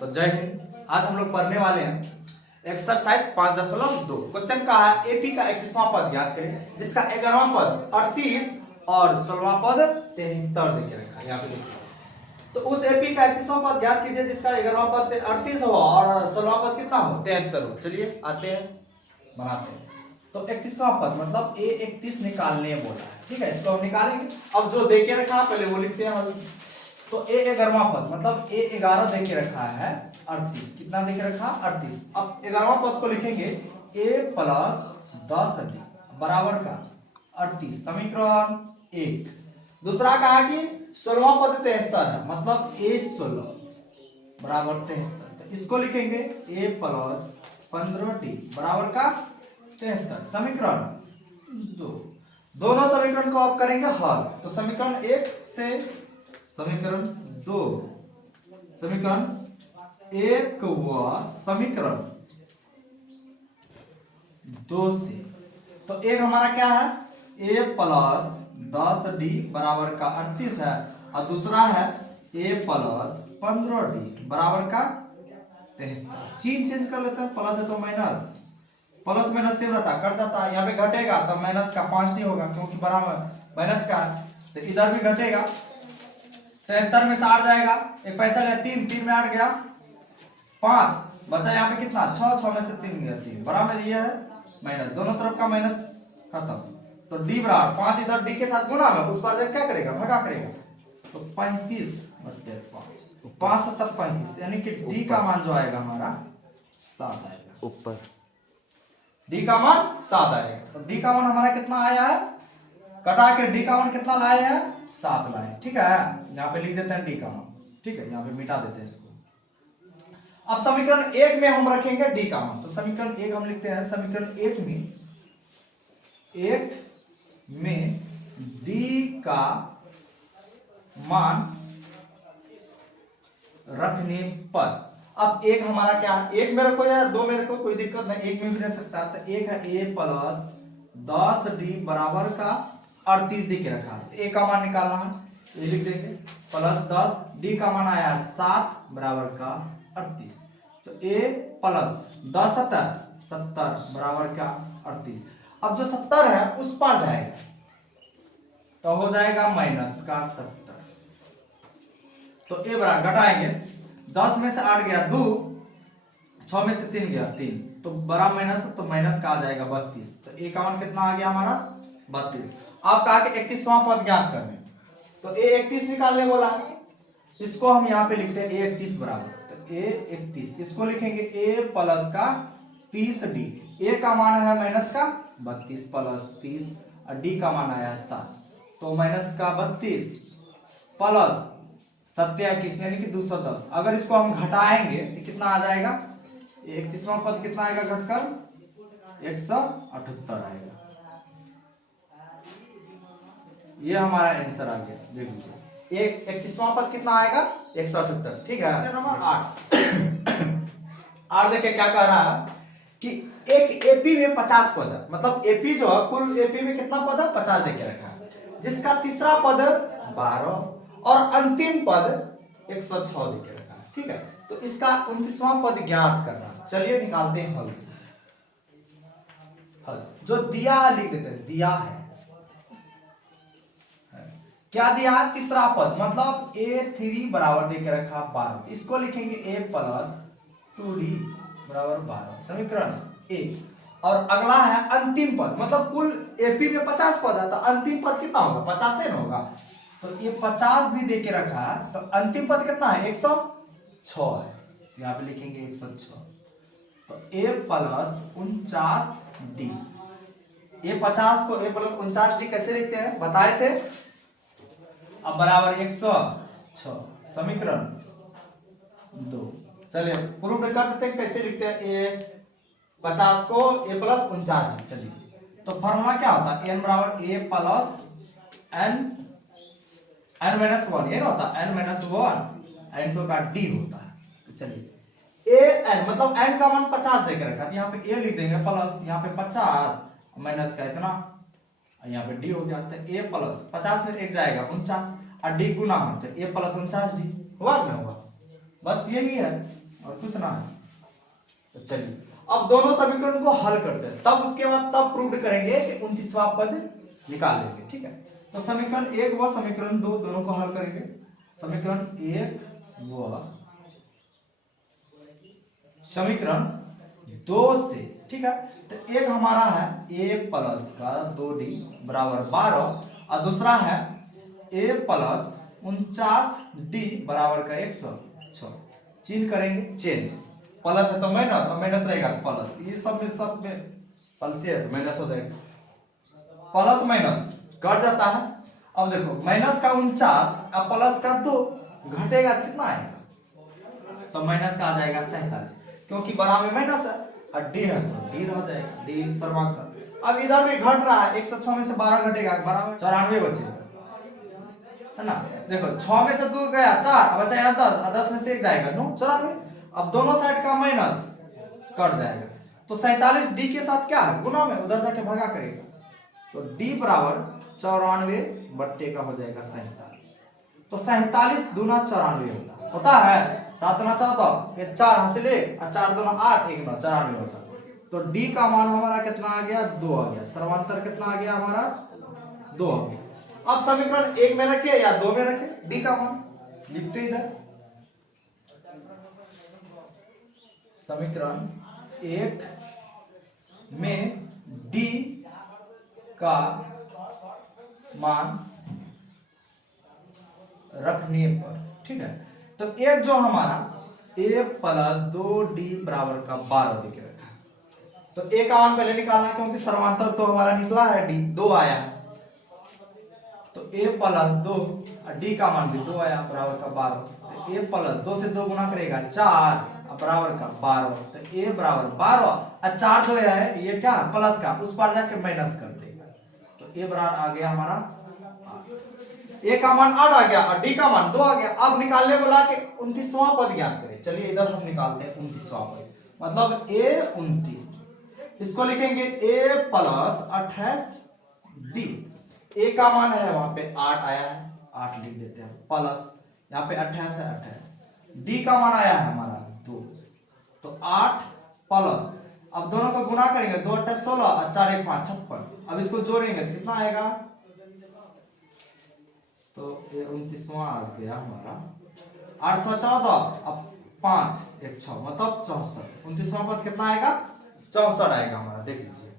तो जय हिंद। आज हम लोग पढ़ने वाले हैं एक्सरसाइज 5.2। क्वेश्चन का है एपी का 31वां पद ज्ञात करें जिसका 11वां पद 38 और 16वां पद 73 देके रखा है। यहाँ पे देखिए, तो उस एपी का 31वां पद ज्ञात कीजिए जिसका 11वां पद 38 हो और 16वां पद कितना हो 73 हो। चलिए आते हैं बनाते हैं। तो 31वां पद मतलब ए 31 निकालने बोला है, ठीक है, इसको हम निकालेंगे। अब जो देके रखा है पहले वो लिखते हैं हम। तो ए 11वां पद मतलब ए 11 देके रखा है 38, कितना देके रखा 38। अब 11वां पद को लिखेंगे ए प्लस 10 बराबर का 38 समीकरण 1। दूसरा कहा कि 16वां पद 73 है मतलब ए 16 बराबर 73, तो इसको लिखेंगे ए प्लस 15d बराबर का 73 समीकरण 2। दोनों समीकरण को आप करेंगे हल, तो समीकरण 1 से समीकरण 2, समीकरण 1 व समीकरण 2 से, तो एक हमारा क्या है a प्लस 10d बराबर का 38 है और दूसरा है a प्लस 15d बराबर का 73। चिन्ह चेंज कर लेते हैं, प्लस है तो माइनस, प्लस माइनस सेम रहता कट जाता है, यहाँ पे घटेगा तो माइनस का 5 नहीं होगा क्योंकि बराबर माइनस का, तो इधर भी घटेगा 73 में से 8 जाएगा, एक पैंचा गया 3, 3 में 8 गया 5 बचा, यहाँ पे कितना 6, 6 में से 3 गया 3 बराबर ये है माइनस, दोनों तरफ का माइनस खत्म। तो डी बराबर 5 इधर डी के साथ गुना में उस पर जब क्या करेगा भगा करेगा, तो 35 बटे 5 5 7 35 यानी कि डी का मान जो आएगा हमारा 7 आएगा ऊपर। डी का मान 7 आएगा। तो डी का मान हमारा कितना आया है, कटा के डी का मान कितना लाए हैं 7 लाए, ठीक है। यहाँ पे लिख देते हैं डी का मान, ठीक है, यहाँ पे मिटा देते हैं इसको। अब समीकरण 1 में हम रखेंगे डी का मान, तो समीकरण 1 हम लिखते हैं समीकरण 1 में डी का मान रखने पर, अब एक हमारा क्या है, एक में रखो या 2 में रखो कोई दिक्कत नहीं, एक में भी रह सकता है। तो एक है a प्लस 10d बराबर का 38 दी के रखा है, तो a का मान निकालना है, ये लिख देंगे प्लस 10 d का मान आया 7 बराबर का 38, तो a प्लस 10 70 बराबर का 38। अब जो 70 है उस पर जाएगा तो हो जाएगा माइनस का 70, तो a बराबर घटाएंगे 10 में से 8 गया 2, 6 में से 3 गया 3, तो बड़ा माइनस तो माइनस का आ जाएगा 32, तो a का मान कितना आ गया हमारा 32। आप कहा कि 31वां पद ज्ञात करने, तो a 31 निकालने बोला, इसको हम यहाँ पे लिखते हैं a 31 बराबर, तो a 31 इसको लिखेंगे a प्लस का 30d, a का मान है माइनस का 32 प्लस 30 और d का मान आया 7, तो माइनस का 32 प्लस 27 यानी कि 210। अगर इसको हम घटाएंगे तो कितना आ जाएगा, 31वां पद कितना आएगा घटकर 178 आएगा। ये हमारा आंसर आ गया, देख लीजिए ये 31वां पद कितना आएगा 178, ठीक है। क्वेश्चन नंबर 8 देखिए क्या कह रहा है कि एक एपी में 50 पद है, मतलब एपी जो है कुल एपी में कितना पद है 50 देके रखा है, जिसका तीसरा पद 12 और अंतिम पद 106 देके रखा है, ठीक है। तो इसका 29वां पद ज्ञात करना, चलिए निकालते हैं हल। हल जो दिया है लिख देते हैं, दिया है क्या दिया है तीसरा पद मतलब a3 बराबर देके रखा 12, इसको लिखेंगे a प्लस 2d बराबर 12 समीकरण 1। और अगला है अंतिम पद मतलब कुल एपी में 50 पद है, तो अंतिम पद कितना होगा 50 से ना होगा, तो ये 50 भी देके रखा है, तो अंतिम पद कितना है 106 है, यहाँ पे लिखेंगे 106, तो a प्लस 49d, ये 50 को a प्लस 49d कैसे लिखते हैं बताए थे, अब बराबर 106 समीकरण 2। चलिए प्रूफ कर देते हैं कैसे लिखते हैं, a 50 को a प्लस 49d। चलिए तो फॉर्मूला क्या होता है n बराबर a प्लस n माइनस 1, ये ना होता n माइनस 1 n2 का d होता है। तो चलिए a n मतलब n का मान 50 देकर रखा, यहाँ पे a लिख देंगे प्लस यहाँ पे 50 माइनस का इतना, यहाँ पे d हो गया, तो a प्लस 50 में 1 जाएगा 49 और d गुना होते a प्लस 49d हुआ ना, हुआ बस यही है। और कुछ ना है। तो चलिए अब दोनों समीकरण को हल करते हैं, तब उसके बाद तब प्रूव करेंगे कि 29वां पद निकाल लेंगे। ठीक है, तो समीकरण 1 व समीकरण 2 दोनों को हल करेंगे। समीकरण 1 व समीकरण 2 से, ठीक है, तो एक हमारा है a प्लस का 2d बराबर 12 और दूसरा है a प्लस 49d बराबर का 106। चिन्ह करेंगे चेंज, प्लस है तो माइनस और माइनस रहेगा तो प्लस, ये सब में प्लस है तो माइनस हो जाएगा, प्लस माइनस कट जाता है। अब देखो माइनस का 49 और प्लस का 2 घटेगा तो कितना आएगा, तो माइनस का आ जाएगा 47, क्योंकि बड़ा में माइनस है और डी है तो डी रह जाएगा, डी सर्वांतर। अब इधर भी घट रहा है, 106 में से 12 घटेगा, 12 में 94 बचेगा, है ना। देखो 6 में से 2 गया 4, बचा यहाँ 10 और 10 में से 1 जाएगा 9, 94। अब दोनों साइड का माइनस कट जाएगा, तो 47 डी के साथ क्या है गुना में, उधर जाके भगा करेगा, तो डी बराबर 94 बट्टे का हो जाएगा 47। तो 47 दूना 94 होता है, 7 दूना 14, 4 हासिल 1 और 4 दूना 8, 1 9 94 होता है। तो डी का मान हमारा कितना आ गया, 2 आ गया, सर्वांतर कितना आ गया हमारा 2 आ गया। अब समीकरण 1 में रखे या 2 में रखे, डी का मान लिखते इधर, समीकरण 1 में डी का मान रखने पर, ठीक है, तो एक जो हमारा a प्लस 2d बराबर का 12 दिख रखा है, तो a का मान पहले निकालना, क्योंकि सर्वांतर तो हमारा निकला है d 2 आया है, तो a प्लस 2 और d का मान भी 2 आया बराबर का 12, तो a प्लस 2 से 2 गुना करेगा 4 बराबर का 12, तो a बराबर 12 और 4 जो है ये क्या प्लस का, उस पर जाके माइनस कर देगा, तो a बराबर आ गया हमारा, a का मान 8 आ गया और d का मान 2 आ गया। अब निकालने वाला के 29वां पद ज्ञात करें, चलिए इधर हम निकालते हैं 29वां पद, मतलब a 29, इसको लिखेंगे a प्लस 28d, a का मान है वहां पे 8 आया है, 8 लिख देते हैं, प्लस यहाँ पे 28 है 28, d का मान आया है हमारा 2, तो 8 प्लस, अब दोनों को गुना करेंगे, 2 8 16 और 4 1 5 56, अब इसको जोड़ेंगे तो कितना आएगा, तो ये 29वां आ गया हमारा, 8 6 14, अब 5 1 6 मतलब 64, 29वां पद कितना आएगा 64 आएगा हमारा, देख लीजिए।